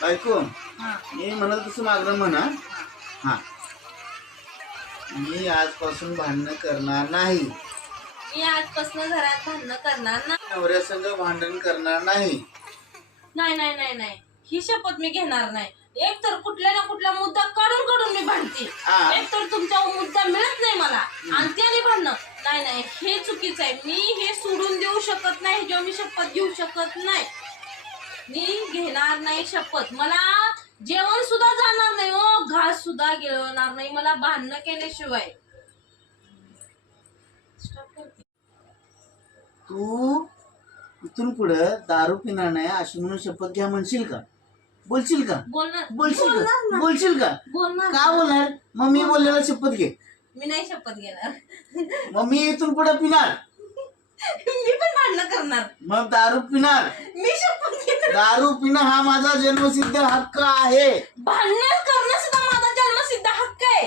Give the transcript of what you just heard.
बायको हा मी म्हणत तसं मागणं म्हणा. हा मी आजपासून भांडणं करणार नाही. मी आजपासून घरात भांडणं करणार ना. नवऱ्यासंग भांडण करणार नाही. नाही नाही नाही नाही ही शपथ मी घेणार नाही. एक तर कुठल्या ना कुठला मुद्दा काढून मी भांडते. हा. एक तर तुमचा मुद्दा मिळत नाही मला आणि त्याने भांडणं. नाही नाही हे चुकीचं आहे. मी हे सोडून देऊ शकत नाही. जेव्हा मी शपथ घेऊ शकत नाही. मी घेणार नाही शपथ. मला जेवण सुद्धा जाणार नाही हो. घास सुद्धा गिळवणार नाही मला भांडणं केल्याशिवाय. तू इथून पुढं दारू पिणार नाही अशी म्हणून शपथ घ्या म्हणशील का? बोलशील का? बोलशील का? बोलशील का? बोलणार का बोलणार? मग मी बोललेला शपथ घे. मी नाही शपथ घेणार. मग मी इथून पुढे पिणार. मी पण भांडणं करणार. मग दारू पिणार. मी शपथ घेणार. दारू पिणं हा माझा जन्मसिद्ध हक्क आहे. भांडण करणं सुद्धा माझा जन्मसिद्ध हक्क आहे.